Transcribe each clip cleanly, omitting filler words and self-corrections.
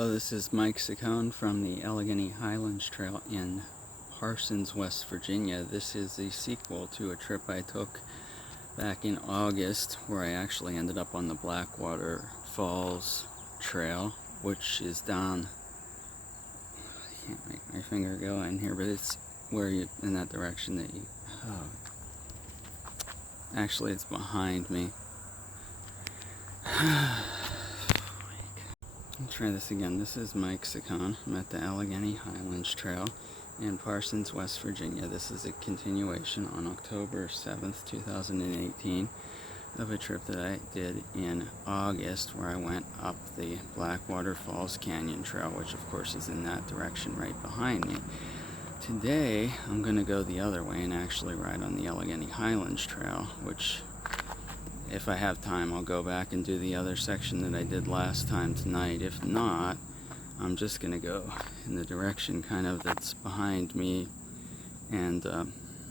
Hello, this is Mike Ciccone from the Allegheny Highlands Trail in Parsons, West Virginia. This is the sequel to a trip I took back in August where I actually ended up on the Blackwater Falls Trail, which is down, I can't make my finger go in here, but it's where you, in that direction that you, actually it's behind me. Let's try this again. This is Mike Ciccone. I'm at the Allegheny Highlands Trail in Parsons, West Virginia. This is a continuation on October 7th, 2018 of a trip that I did in August where I went up the Blackwater Falls Canyon Trail, which of course is in that direction right behind me. Today I'm going to go the other way and actually ride on the Allegheny Highlands Trail, which if I have time, I'll go back and do the other section that I did last time tonight. If not, I'm just going to go in the direction kind of that's behind me. And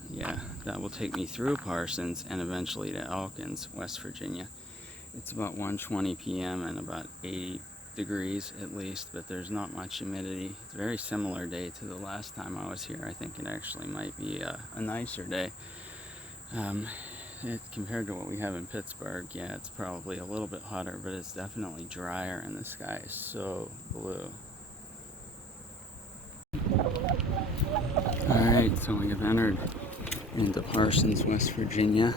yeah, that will take me through Parsons and eventually to Elkins, West Virginia. It's about 1:20 p.m. and about 80 degrees at least, but there's not much humidity. It's a very similar day to the last time I was here. I think it actually might be a nicer day. Compared to what we have in Pittsburgh, yeah, it's probably a little bit hotter, but it's definitely drier and the sky is so blue. Alright, so we have entered into Parsons, West Virginia.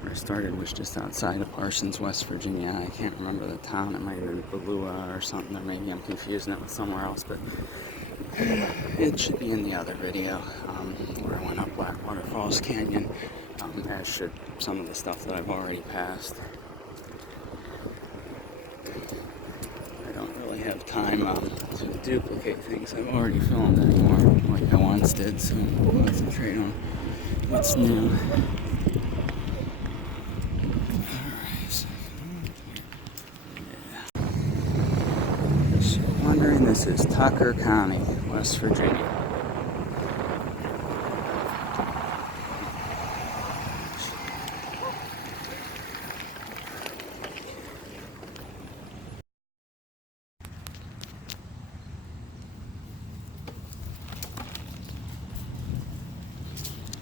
Where I started was just outside of Parsons, West Virginia. I can't remember the town. It might have been Balua or something, or maybe I'm confusing it with somewhere else, but it should be in the other video where I went up Blackwater Falls Canyon, as should some of the stuff that I've already passed. I don't really have time to duplicate things I've already filmed anymore like I once did, so I'll concentrate on what's new. Alright, so if you're wondering, this is Tucker County, West Virginia.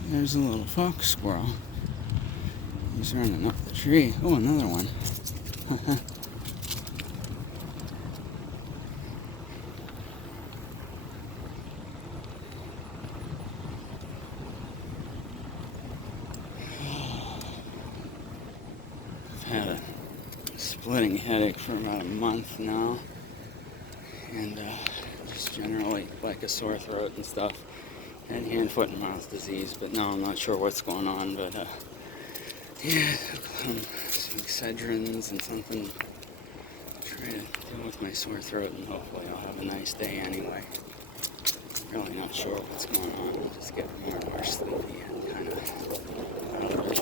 There's a little fox squirrel. He's running up the tree. Oh, another one. I've had a splitting headache for about a month now. And just generally like a sore throat and stuff. And hand, foot, and mouth disease, but now I'm not sure what's going on, but yeah, some Excedrins and something to try to deal with my sore throat, and hopefully I'll have a nice day anyway. Really not sure what's going on. I'm just getting more and more sleepy and kind of out of it.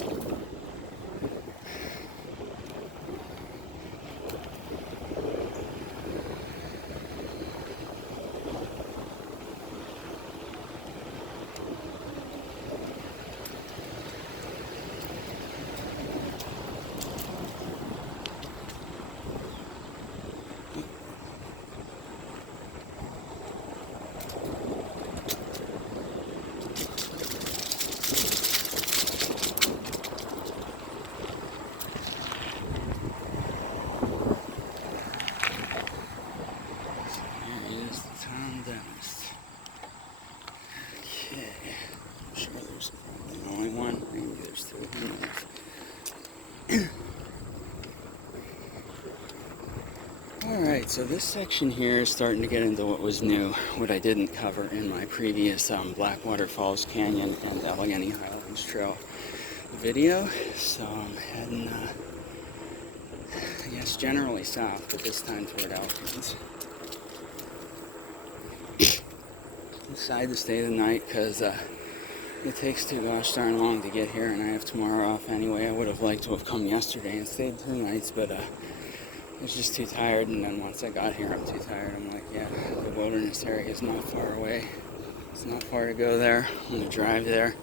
Alright, so this section here is starting to get into what was new, what I didn't cover in my previous Blackwater Falls Canyon and Allegheny Highlands Trail video. So I'm heading, I guess generally south, but this time toward Elkins. Decided to stay the night because it takes too gosh darn long to get here, and I have tomorrow off anyway. I would have liked to have come yesterday and stayed 2 nights, but I was just too tired, and then once I got here, I'm too tired. I'm like, yeah, the wilderness area is not far away. It's not far to go there. I'm going to drive there,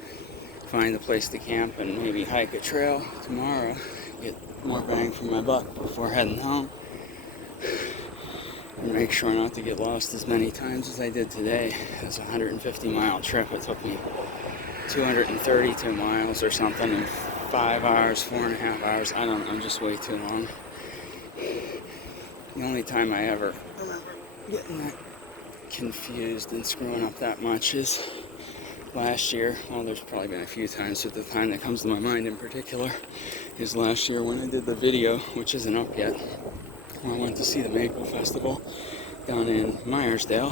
find a place to camp, and maybe hike a trail tomorrow. Get more bang for my buck before heading home. and make sure not to get lost as many times as I did today. It was a 150-mile trip. It took me 232 miles or something in 5 hours, 4.5 hours. I don't know, just way too long. The only time I ever remember getting that confused and screwing up that much is last year. Well, there's probably been a few times, but the time that comes to my mind in particular is last year when I did the video, which isn't up yet. I went to see the Maple Festival down in Meyersdale.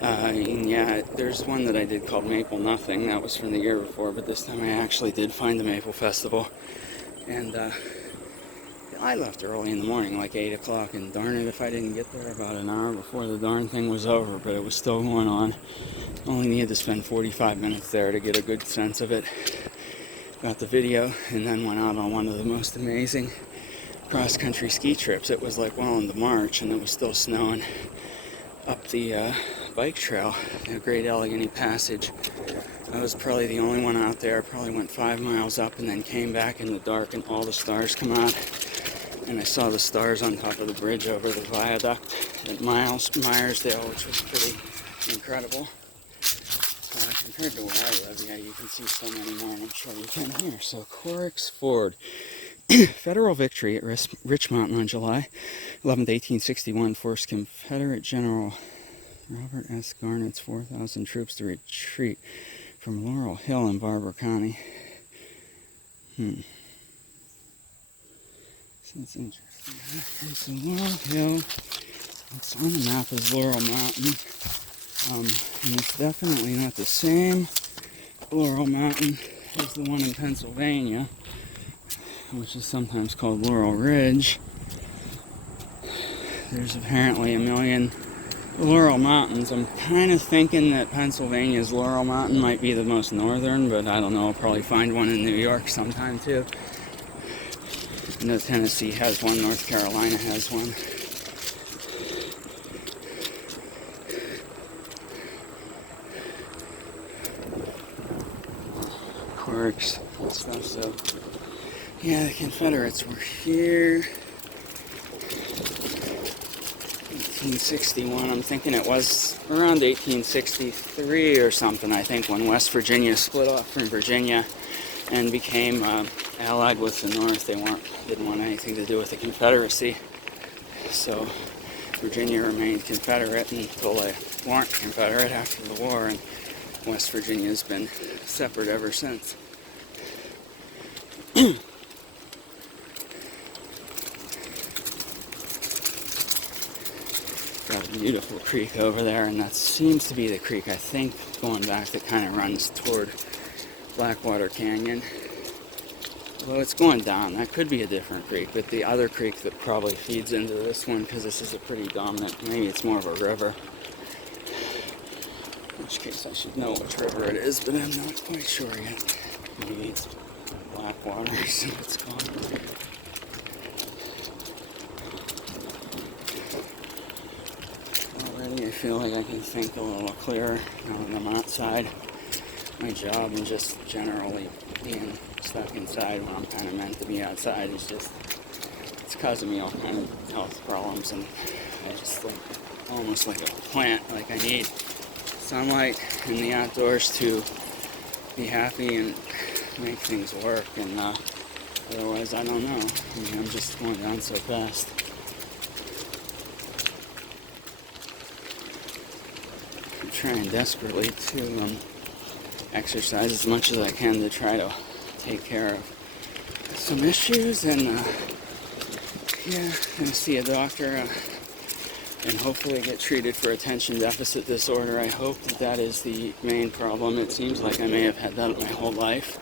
And yeah, there's one that I did called Maple Nothing. That was from the year before, but this time I actually did find the Maple Festival. And I left early in the morning, like 8 o'clock, and darn it if I didn't get there about an hour before the darn thing was over, but it was still going on. Only needed to spend 45 minutes there to get a good sense of it. Got the video, and then went out on one of the most amazing cross-country ski trips. It was like well into March, and it was still snowing up the bike trail, the Great Allegheny Passage. I was probably the only one out there. Probably went 5 miles up and then came back in the dark, and all the stars come out. And I saw the stars on top of the bridge over the viaduct at Meyersdale, which was pretty incredible. Compared to where I live, yeah, you can see so many more, and I'm sure you can here. So, Corrix Ford. Federal victory at Rich Mountain on July 11th, 1861 forced Confederate General Robert S. Garnett's 4,000 troops to retreat from Laurel Hill in Barber County. So it's interesting. It's Laurel Hill. It's on the map as Laurel Mountain. And it's definitely not the same Laurel Mountain as the one in Pennsylvania, which is sometimes called Laurel Ridge. There's apparently a million Laurel Mountains. I'm kind of thinking that Pennsylvania's Laurel Mountain might be the most northern, but I don't know. I'll probably find one in New York sometime too. I know Tennessee has one, North Carolina has one. Corks and stuff, so yeah, the Confederates were here. 1861, I'm thinking it was around 1863 or something, I think, when West Virginia split off from Virginia and became allied with the North. They didn't want anything to do with the Confederacy. So Virginia remained Confederate until they weren't Confederate after the war, and West Virginia's been separate ever since. Got a beautiful creek over there, and that seems to be the creek, I think, going back, that kind of runs toward Blackwater Canyon. Well, it's going down. That could be a different creek, but the other creek that probably feeds into this one, because this is a pretty dominant, maybe it's more of a river. In which case I should know which river it is, but I'm not quite sure yet. Maybe it's Blackwater, so it's called. Already I feel like I can think a little clearer now that I'm outside. My job and just generally being stuck inside when I'm kind of meant to be outside is just, it's causing me all kind of health problems, and I just like, almost like a plant, like I need sunlight in the outdoors to be happy and make things work, and otherwise I don't know. I mean, I'm just going down so fast. I'm trying desperately to exercise as much as I can to try to take care of some issues, and yeah, I'm gonna see a doctor and hopefully get treated for attention deficit disorder. I hope that is the main problem. It seems like I may have had that my whole life.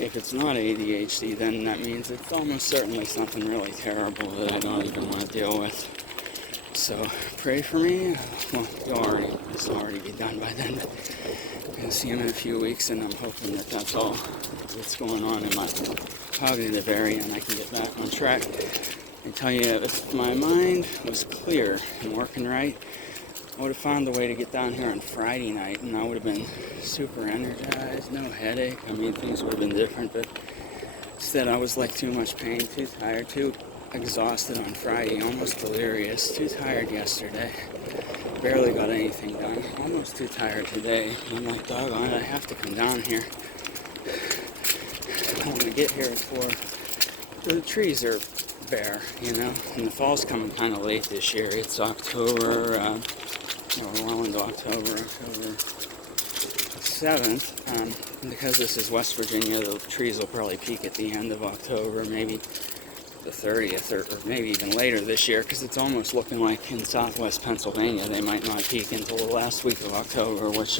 If it's not ADHD, then that means it's almost certainly something really terrible that I don't even want to deal with. So pray for me. Well, this will already be done by then. I'm going to see him in a few weeks, and I'm hoping that that's all that's going on in my cognitive area, and I can get back on track. I tell you, if my mind was clear and working right, I would have found a way to get down here on Friday night, and I would have been super energized, no headache. I mean, things would have been different, but instead I was like too much pain, too tired, too exhausted on Friday, almost delirious, too tired yesterday, barely got anything done, almost too tired today. I'm like, doggone it, I have to come down here. I want to get here before the trees are bare, you know, and the fall's coming kind of late this year. It's October, we're well into October 7th, and because this is West Virginia, the trees will probably peak at the end of October, maybe the 30th, or maybe even later this year, because it's almost looking like in southwest Pennsylvania they might not peak until the last week of October, which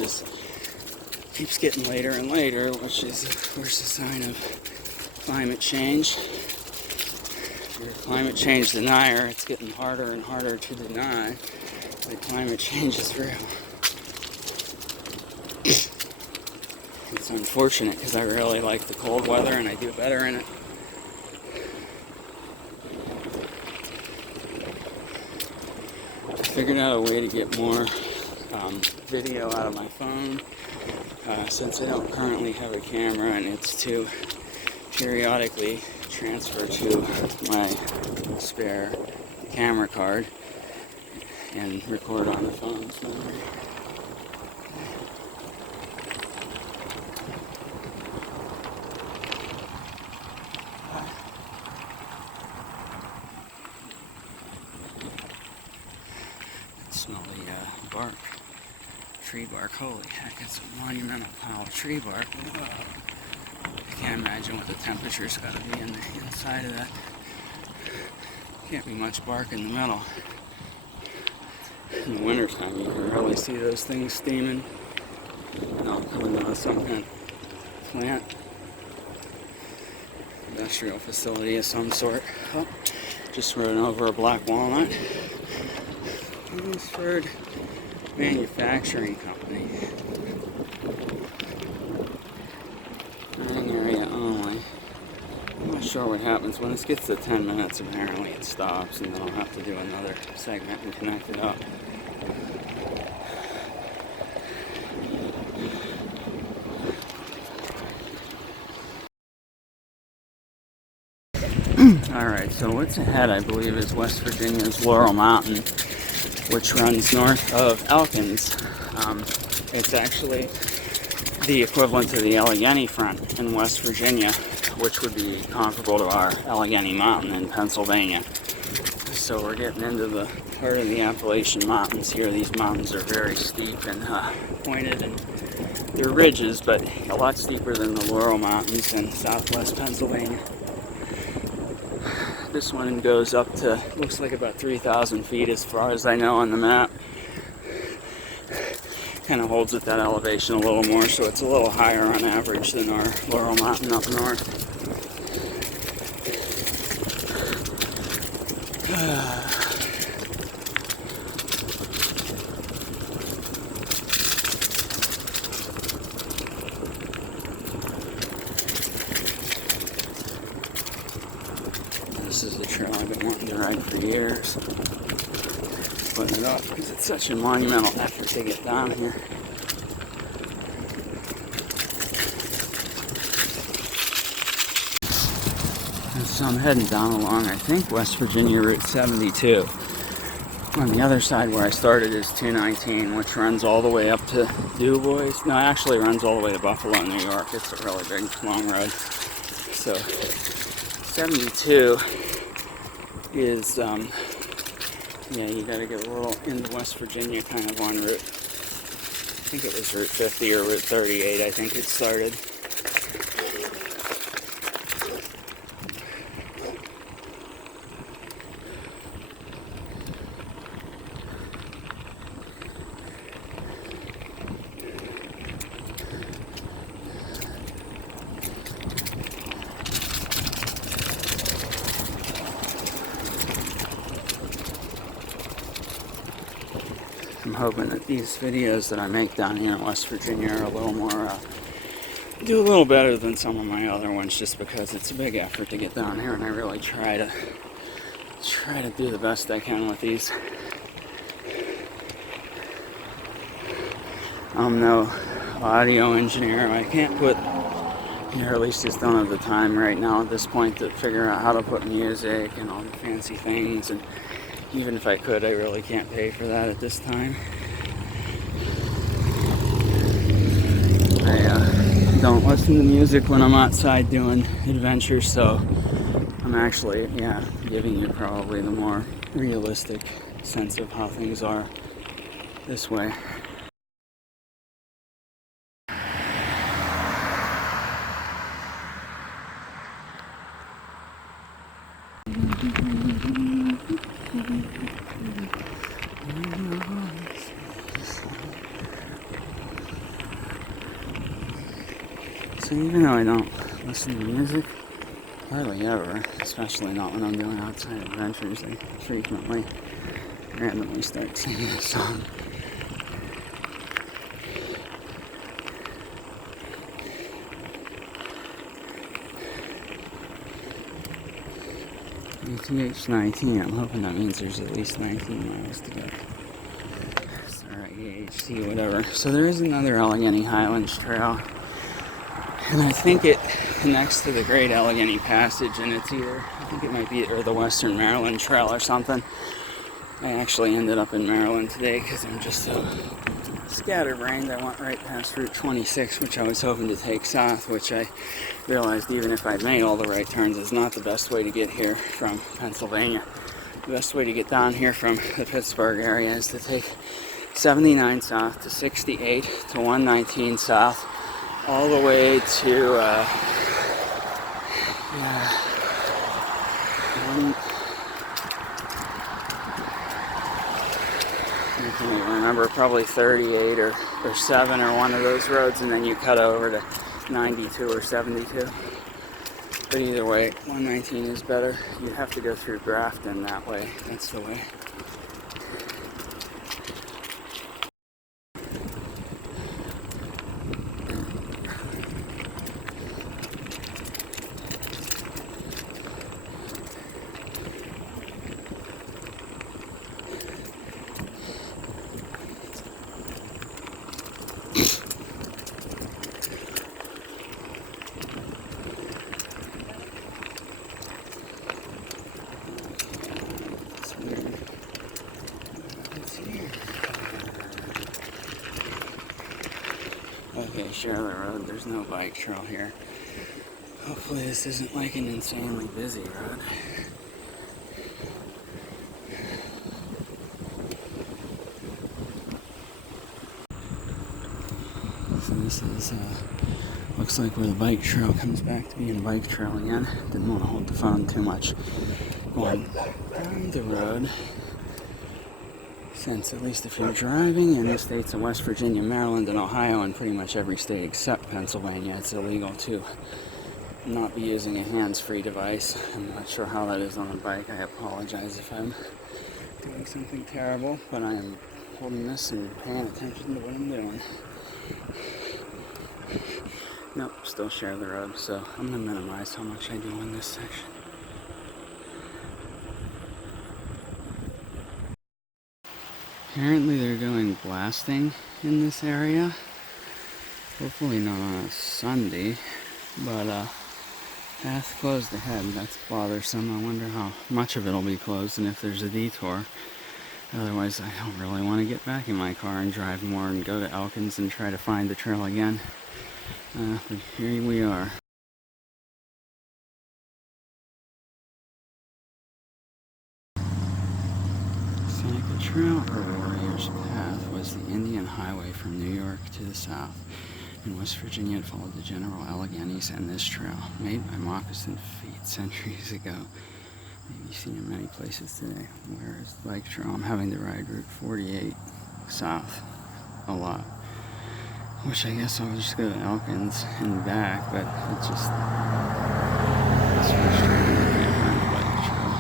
keeps getting later and later, which is, of course, a sign of climate change. If you're a climate change denier, it's getting harder and harder to deny that climate change is real. It's unfortunate because I really like the cold weather and I do better in it. I figured out a way to get more video out of my phone since I don't currently have a camera, and it's to periodically transfer to my spare camera card and record on the phone. Smell the bark, tree bark. Holy heck, it's a monumental pile of tree bark. I can't imagine what the temperature's got to be in the inside of that. Can't be much bark in the middle. In the wintertime, you can really see those things steaming. Coming out of some kind of plant, industrial facility of some sort. Oh, just rode over a black walnut. Kingsford Manufacturing Company. Dining area only. I'm not sure what happens when this gets to 10 minutes. Apparently it stops, and then I'll have to do another segment and connect it up. Alright, so what's ahead, I believe, is West Virginia's Laurel Mountain, which runs north of Elkins. It's actually the equivalent to the Allegheny Front in West Virginia, which would be comparable to our Allegheny Mountain in Pennsylvania. So we're getting into the part of the Appalachian Mountains here. These mountains are very steep and pointed, and they're ridges, but a lot steeper than the Laurel Mountains in southwest Pennsylvania. This one goes up to, looks like about 3,000 feet as far as I know on the map. Kind of holds at that elevation a little more, so it's a little higher on average than our Laurel Mountain up north. This is the trail I've been wanting to ride for years. Putting it up because it's such a monumental effort to get down here. And so I'm heading down along, I think, West Virginia Route 72. On the other side where I started is 219, which runs all the way up to DuBois. No, it actually runs all the way to Buffalo, New York. It's a really big, long road. So 72 is, you gotta get a little into West Virginia kind of on route. I think it was Route 50 or Route 38, I think it started. I'm hoping that these videos that I make down here in West Virginia are a little more, do a little better than some of my other ones, just because it's a big effort to get down here, and I really try to do the best I can with these. I'm no audio engineer. I can't put Yeah, or at least just don't have the time right now at this point to figure out how to put music and all the fancy things, and even if I could, I really can't pay for that at this time. I don't listen to music when I'm outside doing adventures, so I'm actually, giving you probably the more realistic sense of how things are this way. So even though I don't listen to music hardly ever, especially not when I'm doing outside adventures, I frequently randomly start singing a song. ETH 19, I'm hoping that means there's at least 19 miles to go. Sorry, AHT, whatever. So there is another Allegheny Highlands Trail, and I think it connects to the Great Allegheny Passage, and it's either, I think it might be, or the Western Maryland Trail or something. I actually ended up in Maryland today because I'm just so scatterbrained. I went right past Route 26, which I was hoping to take south, which I realized even if I'd made all the right turns is not the best way to get here from Pennsylvania. The best way to get down here from the Pittsburgh area is to take 79 south to 68 to 119 south, all the way to I can't even remember, probably 38 or 7 or one of those roads, and then you cut over to 92 or 72. But either way, 119 is better. You have to go through Grafton that way. That's the way. Okay, Charlotte Road, there's no bike trail here. Hopefully this isn't like an insanely busy road. So this is, looks like where the bike trail comes back to being a bike trail again. Didn't want to hold the phone too much going down the road, since at least if you're driving in the states of West Virginia, Maryland, and Ohio, and pretty much every state except Pennsylvania, it's illegal to not be using a hands-free device. I'm not sure how that is on a bike. I apologize if I'm doing something terrible, but I am holding this and paying attention to what I'm doing. Nope, still share the road, so I'm going to minimize how much I do in this section. Apparently they're doing blasting in this area. Hopefully not on a Sunday, but path closed ahead. That's bothersome. I wonder how much of it will be closed and if there's a detour. Otherwise, I don't really want to get back in my car and drive more and go to Elkins and try to find the trail again. But here we are. Seneca Trail, or Warrior's Path, was the Indian highway from New York to the south. In West Virginia, it followed the General Alleghenies and this trail, made by moccasin feet centuries ago. Maybe seen in many places today. Where is the bike trail? I'm having to ride Route 48 south a lot, which I guess I'll just go to Elkins and back, but it's just it's frustrating. I can't find the bike trail.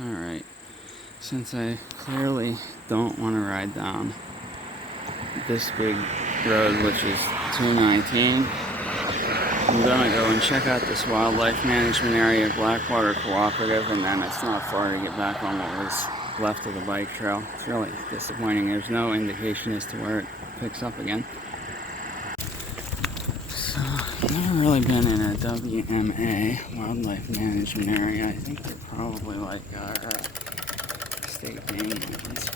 Alright, since I clearly don't want to ride down this big road, which is 219, I'm gonna go and check out this wildlife management area, Blackwater Cooperative, and then it's not far to get back on what was left of the bike trail. It's really disappointing. There's no indication as to where it picks up again. So, I've never really been in a WMA, Wildlife Management Area. I think they're probably like our state game lands.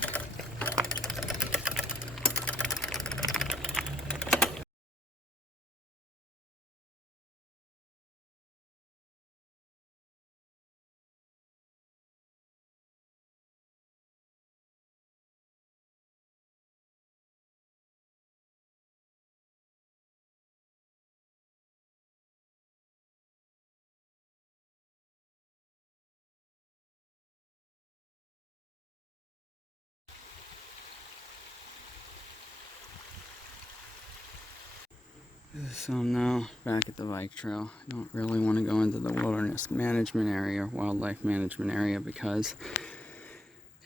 So I'm now back at the bike trail. I don't really want to go into the wilderness management area or wildlife management area because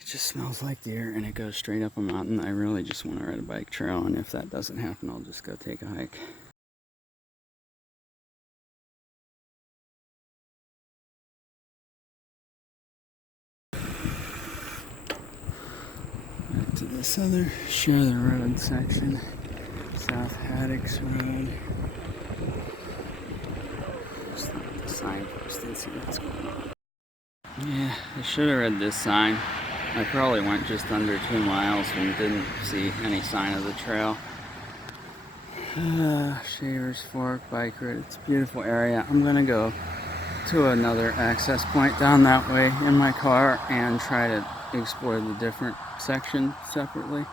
it just smells like deer and it goes straight up a mountain. I really just want to ride a bike trail, and if that doesn't happen, I'll just go take a hike. Back to this other share the road section. South Hendricks Road. Just look at the sign first and see what's going on. Yeah, I should have read this sign. I probably went just under 2 miles and didn't see any sign of the trail. Shaver's Fork bike route. It's a beautiful area. I'm gonna go to another access point down that way in my car and try to explore the different section separately.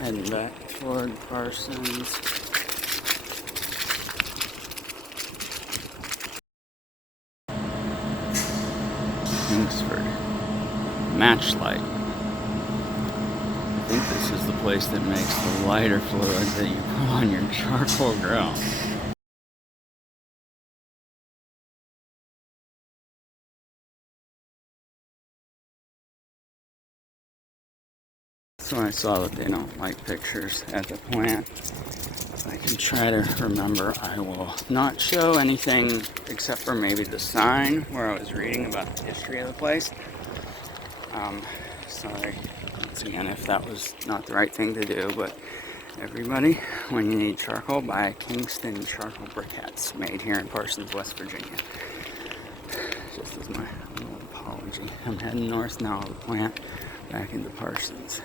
Heading back toward Parsons. Kingsford. Matchlight. I think this is the place that makes the lighter fluid that you put on your charcoal grill. So I saw that they don't like pictures at the plant. I can try to remember. I will not show anything except for maybe the sign where I was reading about the history of the place. Sorry, once again, if that was not the right thing to do, but everybody, when you need charcoal, buy Kingston charcoal briquettes made here in Parsons, West Virginia. Just as my little apology. I'm heading north now of the plant, back into Parsons.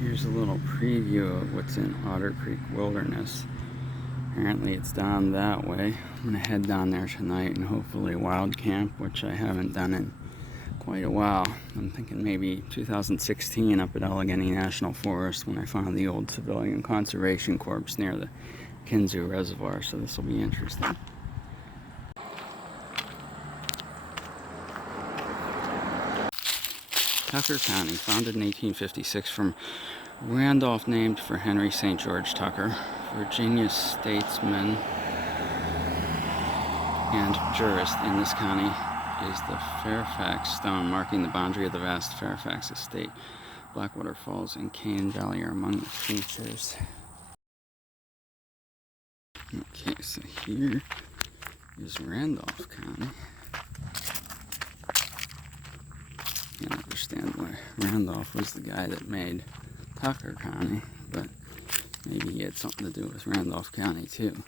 Here's a little preview of what's in Otter Creek Wilderness. Apparently it's down that way. I'm going to head down there tonight and hopefully wild camp, which I haven't done in quite a while. I'm thinking maybe 2016 up at Allegheny National Forest when I found the old civilian conservation corps near the Kinzu Reservoir, so this will be interesting. Tucker County, founded in 1856 from Randolph, named for Henry St. George Tucker, Virginia statesman and jurist. In this county is the Fairfax Stone, marking the boundary of the vast Fairfax estate. Blackwater Falls and Cane Valley are among the features. Okay, so here is Randolph County. Can't understand why Randolph was the guy that made Tucker County, but maybe he had something to do with Randolph County too.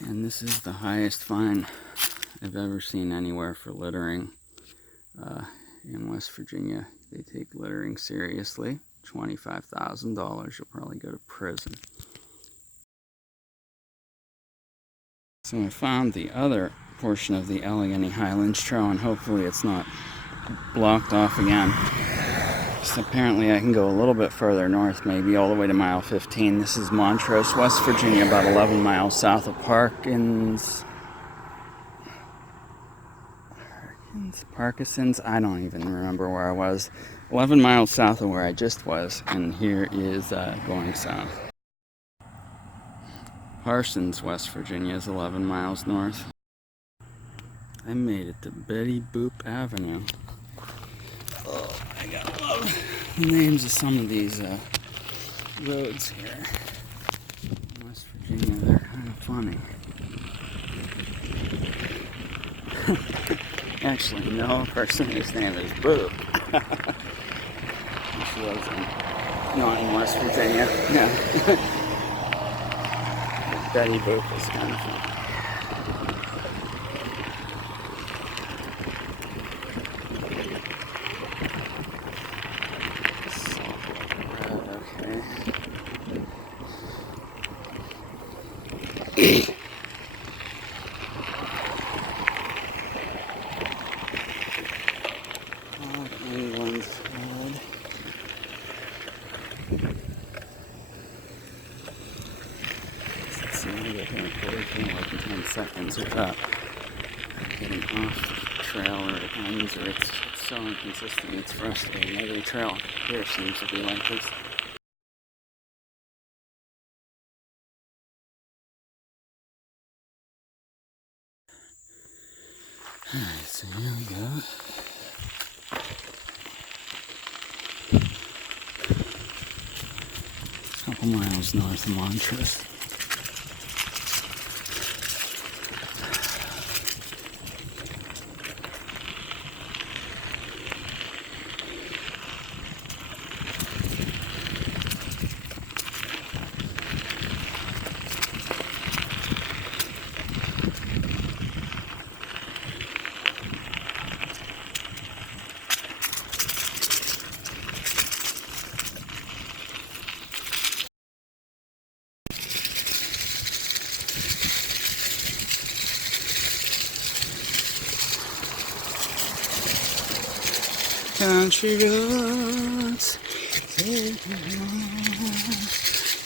And this is the highest fine I've ever seen anywhere for littering in West Virginia. They take littering seriously. $25,000. You'll probably go to prison. So I found the other portion of the Allegheny Highlands Trail, and hopefully it's not blocked off again. So apparently I can go a little bit further north, maybe all the way to mile 15. This is Montrose, West Virginia, about 11 miles south of Parsons. Parkinson's, I don't even remember where I was. 11 miles south of where I just was, and here is going south. Parsons, West Virginia is 11 miles north. I made it to Betty Boop Avenue. Oh, I gotta love the names of some of these roads here. In West Virginia, they're kind of funny. Actually, no person whose name is Boop. She lives not in West Virginia. No. Betty Boop is kind of funny. Like 10 seconds without getting off the trail or it ends, or it's so inconsistent, it's frustrating. Every trail here seems to be like this. Alright, so here we go. A couple miles north of Montrose. Country roads, take me home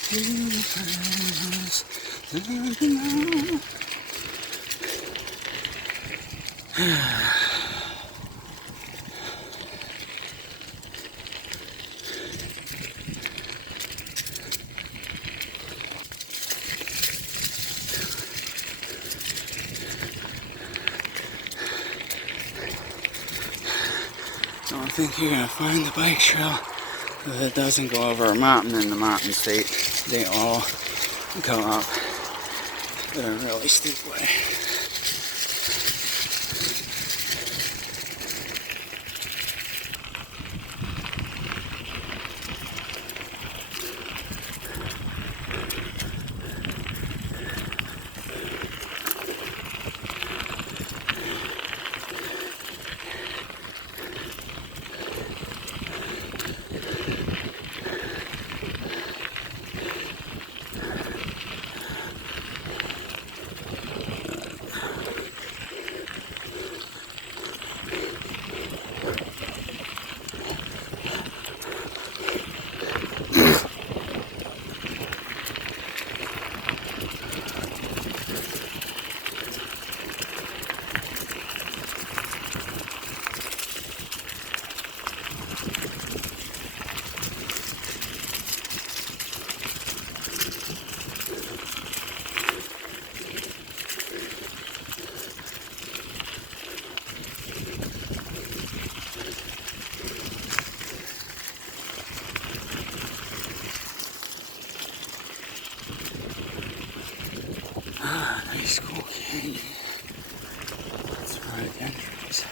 to the house, I don't think you're gonna find the bike trail that doesn't go over a mountain in the mountain state. They all go up in a really steep way. Nice cool canyon. That's right, Hendricks.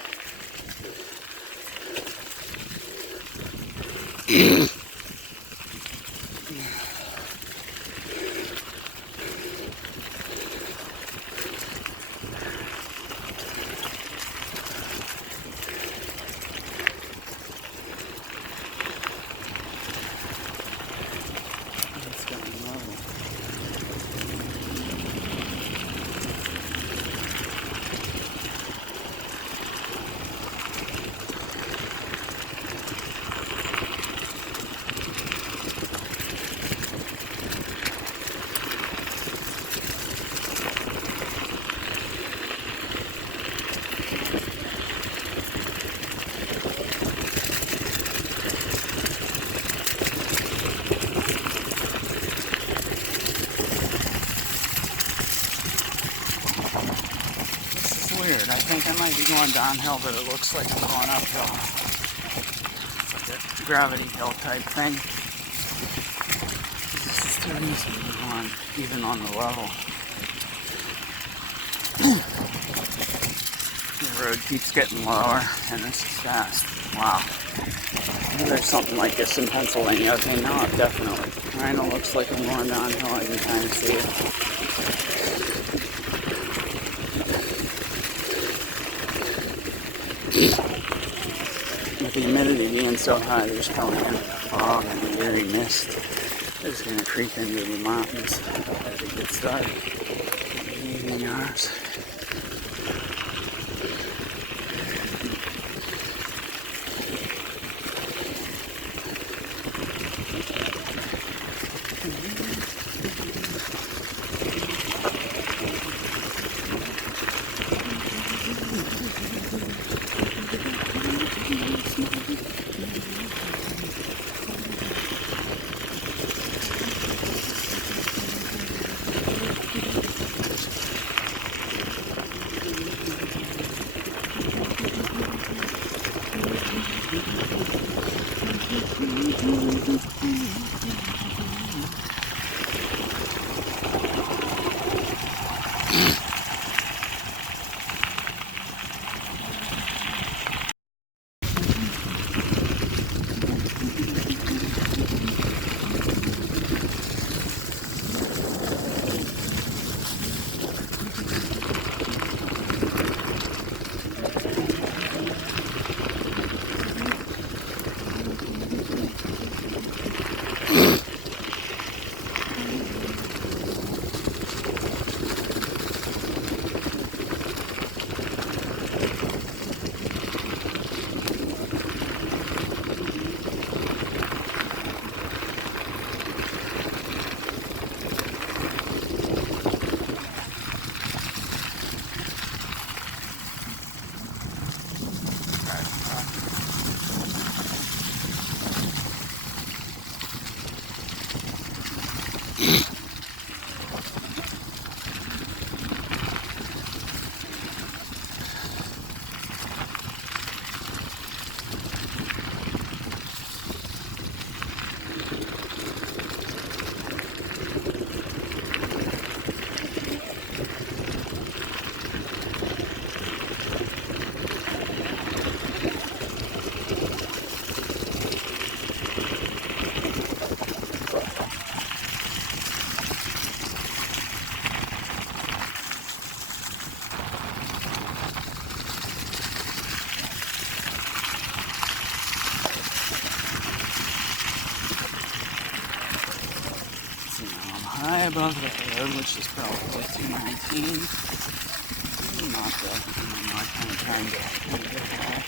think I might be going downhill, but it looks like I'm going uphill. It's like a gravity hill type thing. This is too easy to go on, even on the level. The road keeps getting lower, and this is fast. Wow. Maybe there's something like this in Pennsylvania. Okay, now definitely. Kind of looks like I'm going downhill. I can kind of see it. With the humidity being so high, there's probably going to be a fog and a weary mist that's going to creep into the mountains as it gets dark. Evening hours. High above the road, which is probably 219. Not that, I'm not kind of trying to get high.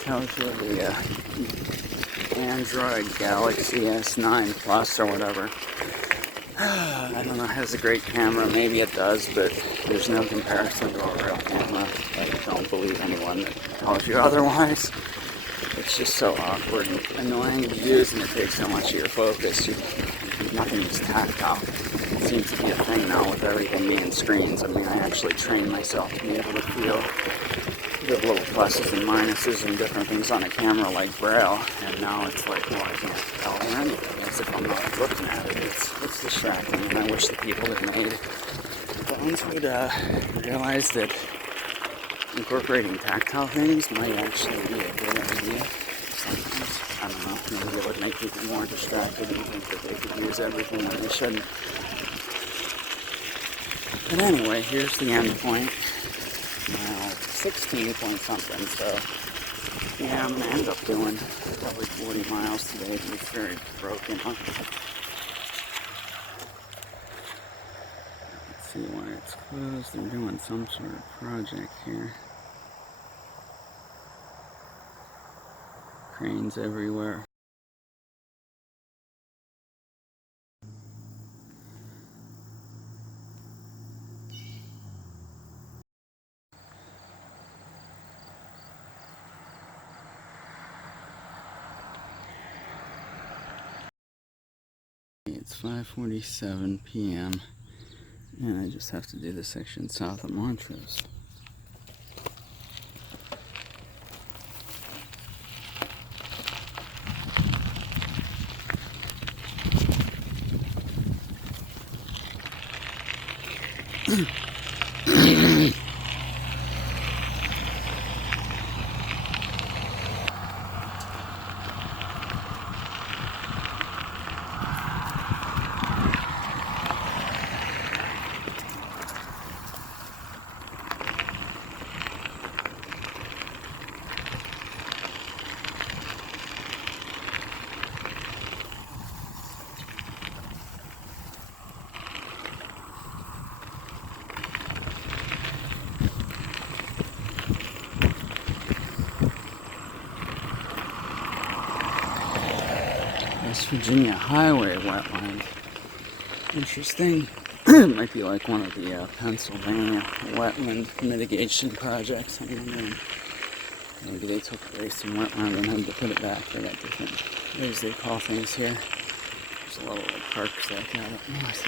tells you the Android Galaxy S9 Plus or whatever. I don't know, it has a great camera, maybe it does, but there's no comparison to a real camera. I don't believe anyone that tells you otherwise. It's just so awkward and annoying to use, and it takes so much of your focus. Nothing is tactile. It seems to be a thing now with everything being screens. I mean, I actually trained myself to be able to feel the little pluses and minuses and different things on a camera like Braille, and now it's like, well, I can't tell anything as if I'm not looking at it. It's distracting, and I wish the people that made phones would realize that incorporating tactile things might actually be a good idea. Sometimes, I don't know, maybe it would make people more distracted and think that they could use everything when they shouldn't. But anyway, here's the end point. 16 point something, so yeah, I'm gonna end up doing probably 40 miles today. It's very broken, huh? Let's see why it's closed. They're doing some sort of project here. Cranes everywhere. It's 5:47 p.m. and I just have to do the section south of Montrose. West Virginia Highway wetland. Interesting. It might be like one of the Pennsylvania wetland mitigation projects. I don't know. Maybe they took away some wetland and had to put it back. They got different ways they call things here. There's a lot of little parks like that up north.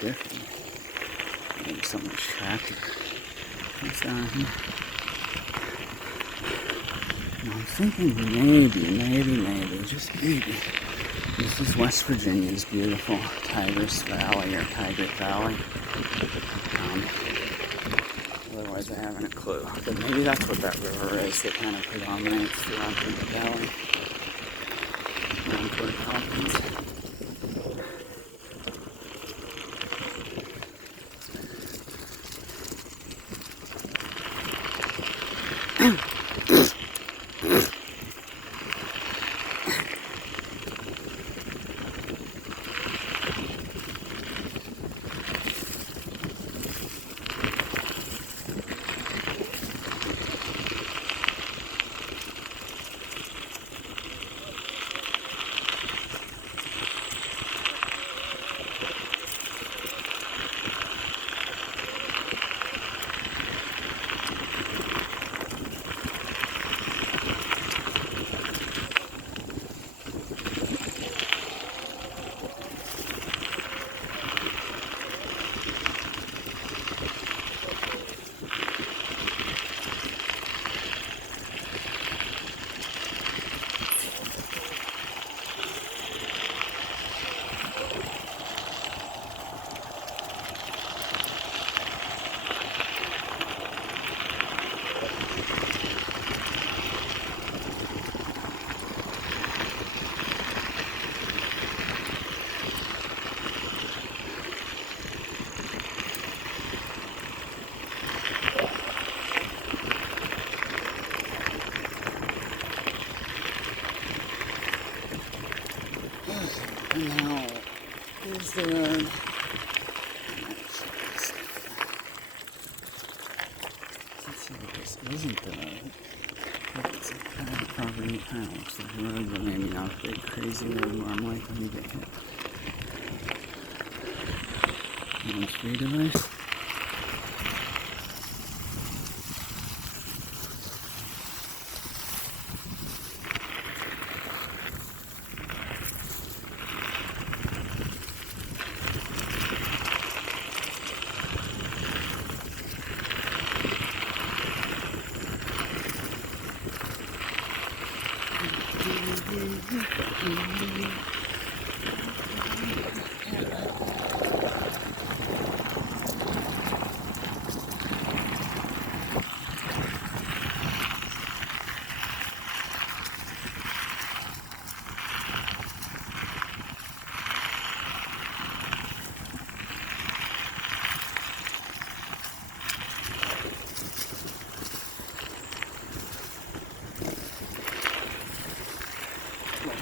different. Maybe so much traffic. What's down here? And I'm thinking maybe, just maybe, this is West Virginia's beautiful Tigris Valley or Tigris Valley. Otherwise, I haven't a clue. But maybe that's what that river is that kind of predominates throughout the valley. Around South of Elkins. Now, here's the road. Let's see what this isn't the road. It's a private property. It kind of looks like a road, but maybe not a big crazy road where I'm likely to get hit. Hands-free device.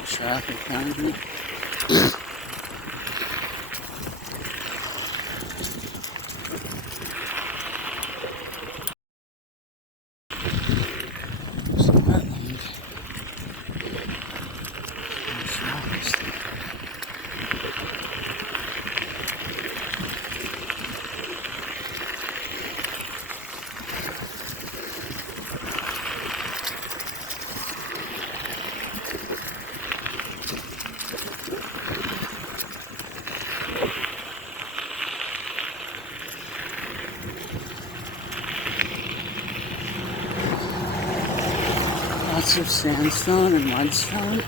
Traffic behind me. Lots of sandstone and mudstone.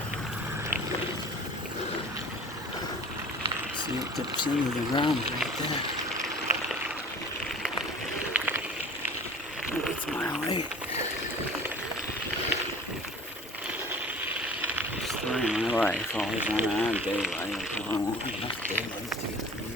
See, it dips into the ground right there. I think it's mile 8. Story of my life, always on that daylight until I won't have enough daylight to get through.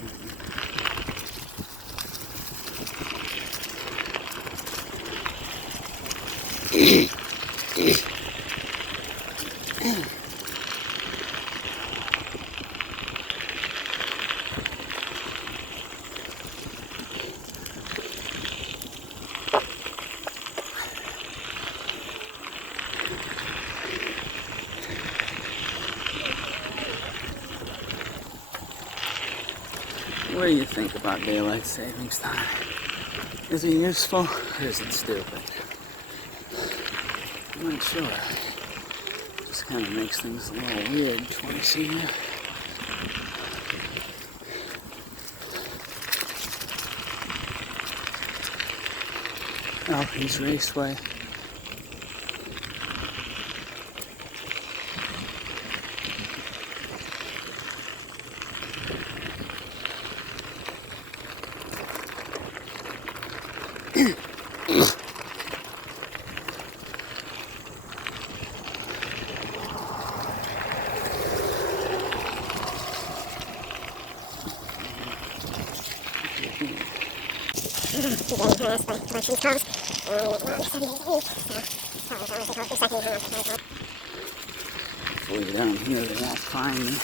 What do you think about daylight savings time? Is it useful or is it stupid? I'm not sure. Just kind of makes things a little weird twice a year. Elkins Raceway. Way down here, they won't find me.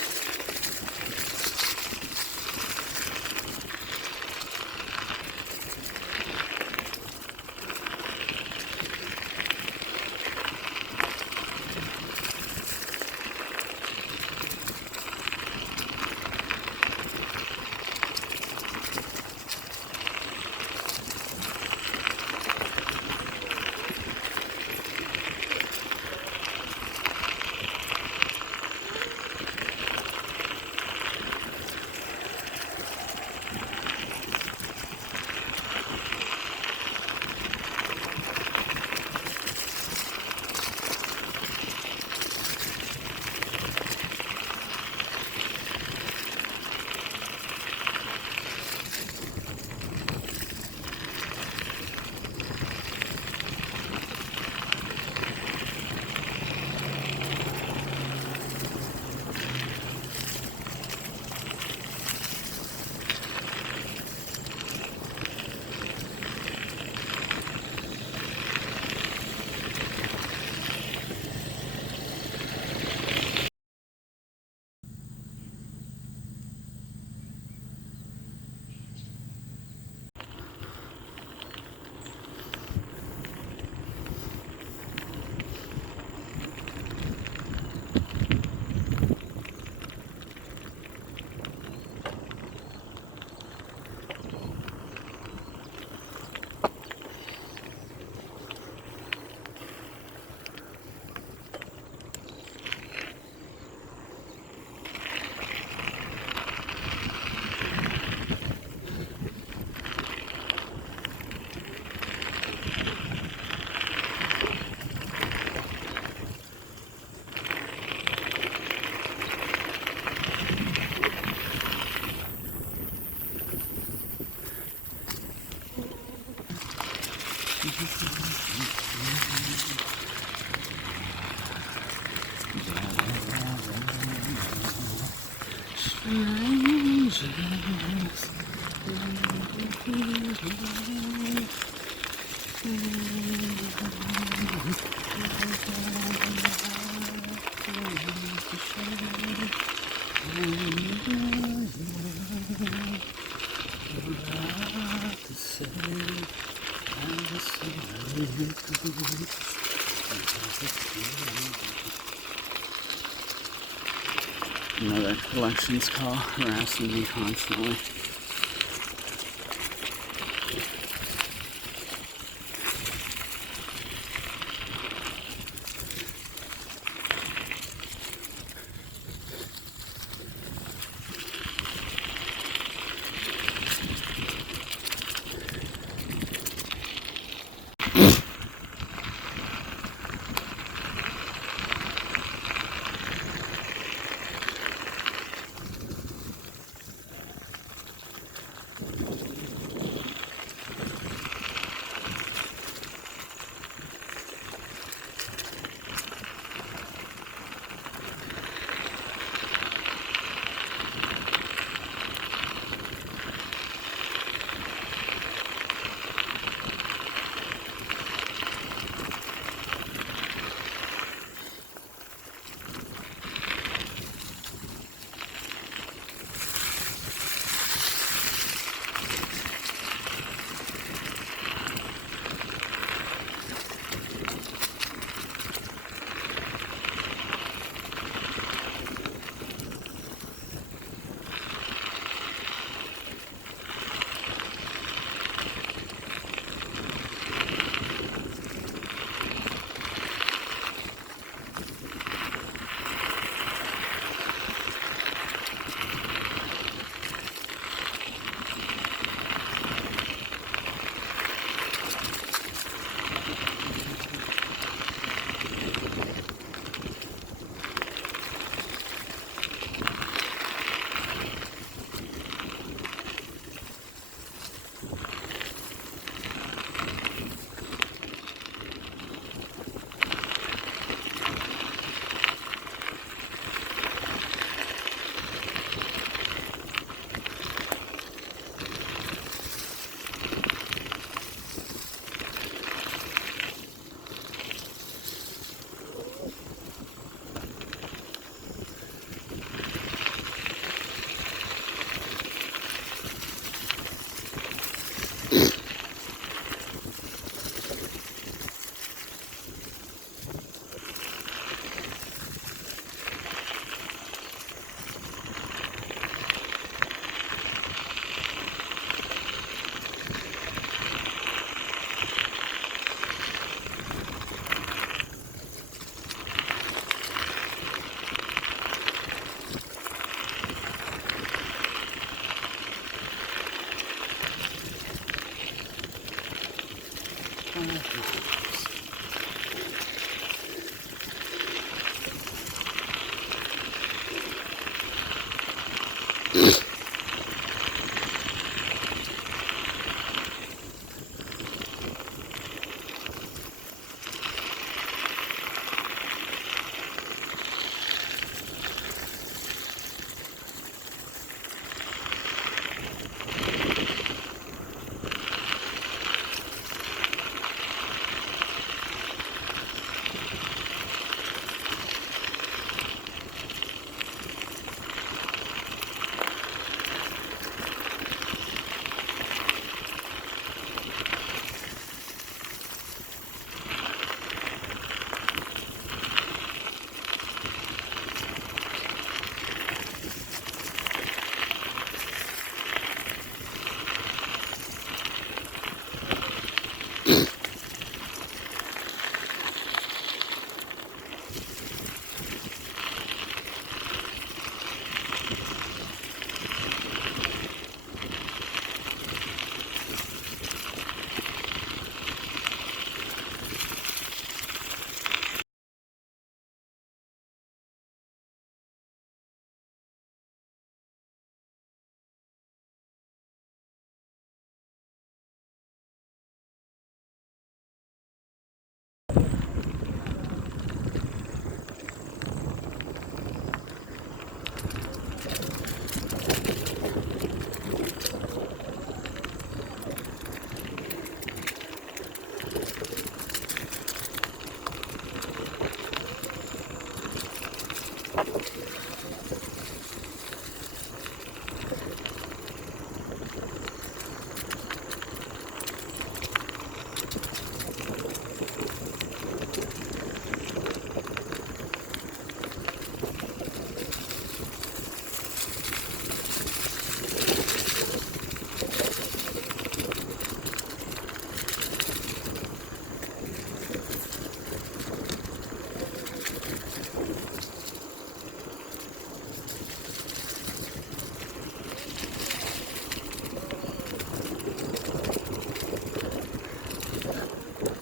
Another collections call harassing me constantly.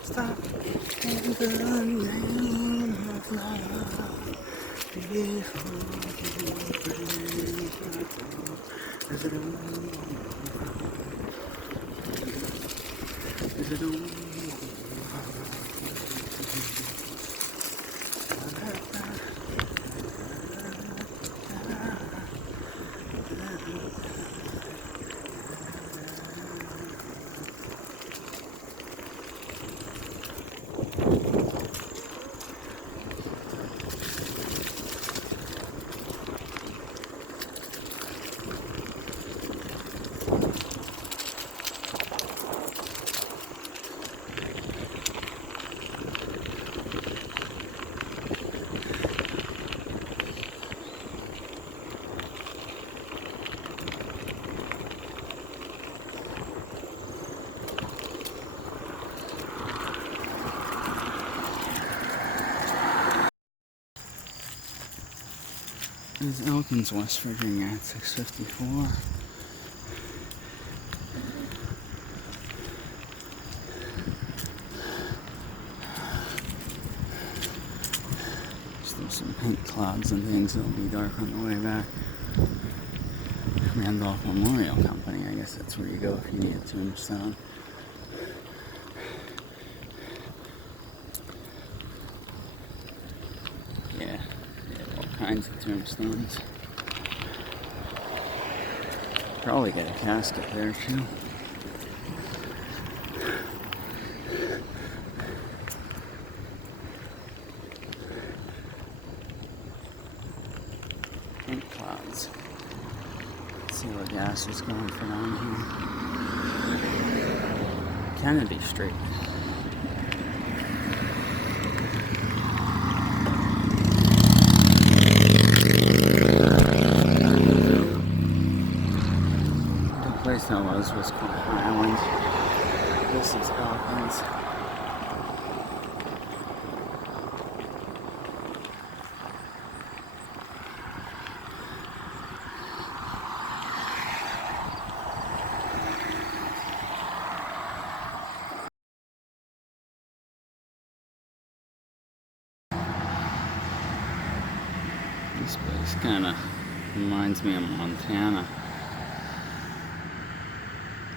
Stop in the name of love before you break my heart. Is it only? Is it only? This is Elkins, West Virginia at 6:54. Still some pink clouds and things. It'll be dark on the way back. Randolph Memorial Company. I guess that's where you go if you need a tombstone. Yeah, all kinds of tombstones. Probably get a casket there too. Pink clouds. Let's see where gas is going for down here. Kennedy Street. The place I was called Highlands. This is Elkins. This place kind of reminds me of Montana.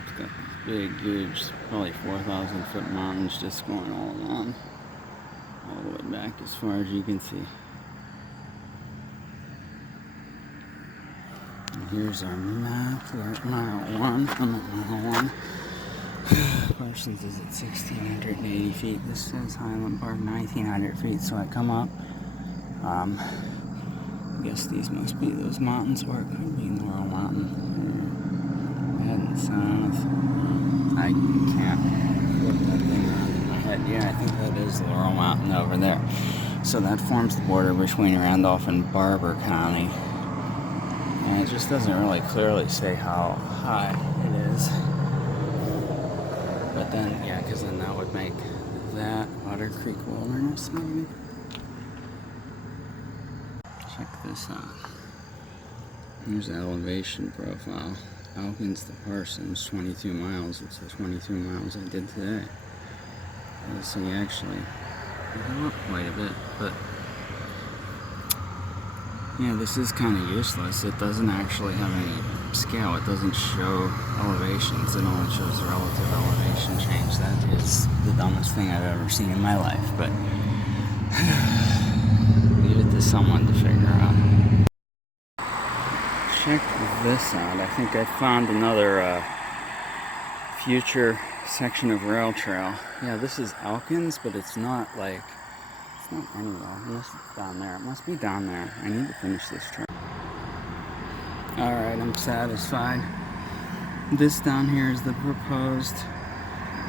It's got these big, huge, probably 4,000 foot mountains just going all along, all the way back as far as you can see. And here's our map. We're at mile 1. I'm at mile 1. Parsons is at 1,680 feet. This says Highland Park 1,900 feet. So I come up. I guess these must be those mountains, or it could be Laurel Mountain. Heading south. I can't flip that thing around in my head. Yeah, I think that is Laurel Mountain over there. So that forms the border between Randolph and Barber County. And it just doesn't really clearly say how high it is. But then, yeah, because then that would make that Otter Creek Wilderness, maybe. Check this out. Here's the elevation profile. Elkins to Parsons, 22 miles. It's the 22 miles I did today. So you actually go up quite a bit, but yeah, this is kind of useless. It doesn't actually have any scale. It doesn't show elevations. It only shows relative elevation change. That is the dumbest thing I've ever seen in my life, but leave it to someone to figure out. Check this out. I think I found another future section of rail trail. Yeah, this is Elkins, but it's not like, it's not anywhere. Unless it's down there. It must be down there. I need to finish this trail. Alright, I'm satisfied. This down here is the proposed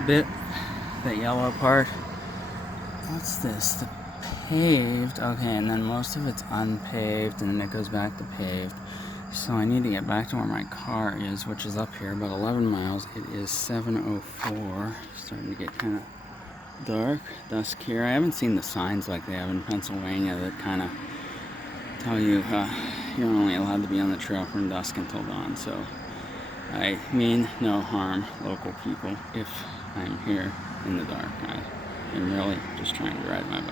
bit, that yellow part. What's this? The paved. Okay, and then most of it's unpaved, and then it goes back to paved. So I need to get back to where my car is, which is up here, about 11 miles. It is 7:04. Starting to get kind of dark, dusk here. I haven't seen the signs like they have in Pennsylvania that kind of tell you you're only allowed to be on the trail from dusk until dawn. So I mean no harm, local people, if I'm here in the dark. I am really just trying to ride my bike.